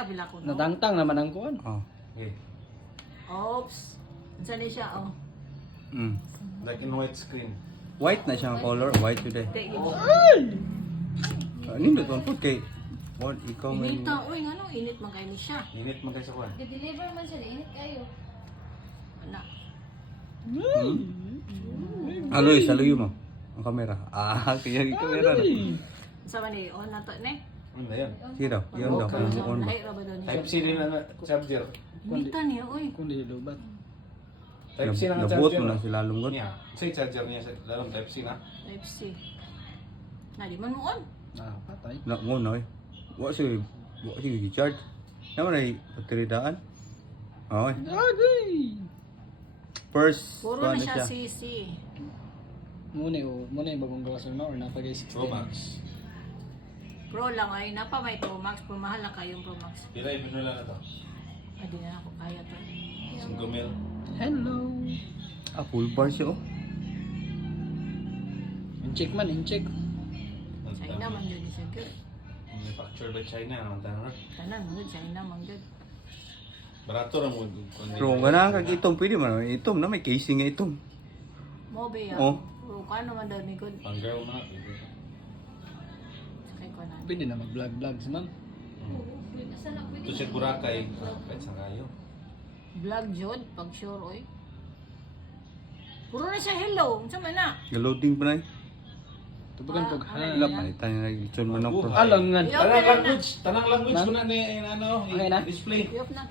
kabila ko no. Natangtang naman ang kuan. Oh. Okay. Oops. Saan siya oh. Mm. Like in white screen. White na siyang color, white today. Dahil Ano ba itong food kay? What, ikaw may... init ta, uy, ano, init man kayo ni siya. Init man kayo sa kuwan. I-deliver man siya, init kayo. Ana. Aloy, saluyo mo. Ang kamera. Kaya yung kamera na. Sa man on na to ne. Ano na yan? Sino? Yun daw, kung on ba? Ay, ra ba daw ni? Type C din na charger. Inita niya, uy. Kundi lubat. Type C na nga Nabuot charger. mo na sila lunggot. Niya. Say charger niya sa dalam Type C na. Type C. Na di man mo on. Ah, patay. Na mo na eh. Wa siya i-charge. Naman ay pagkiridaan. Okay. Agay. First, Puro na kuha na siya siya. CC. Muna yung bagong gawas na or napagay 16. Pro Max. Pro lang ay napa may Pro Max, pumahal na kayong Pro Max. Pila yung binula na to? Ay, di na ako kaya to. 5 mil. Hello. Full bar siya oh. In-check man, in-check. China man yun siya good. Manufactured by China. Ang tanong na. Tanan mo China man good. Barato lang mo. Pero nga na kag itom, pwede man. Itom na may casing nga itom. Mo ba ya? Oh. Pero kano man daw ni good. Pang girl na. Kay ko na. Pwede na mag-vlogs man. Ito siya Boracay. Kahit sa kayo. Vlog jod pag sure oy. Puro na siya hello. Unsa man na? Loading pa na eh. Tubugan kog Wala, palitan niya na itson mo na pro. Buhay. Alangan. Yo, Tanang pero na. language. Tanang language ko na ni ano. Okay na? Display. Yop na.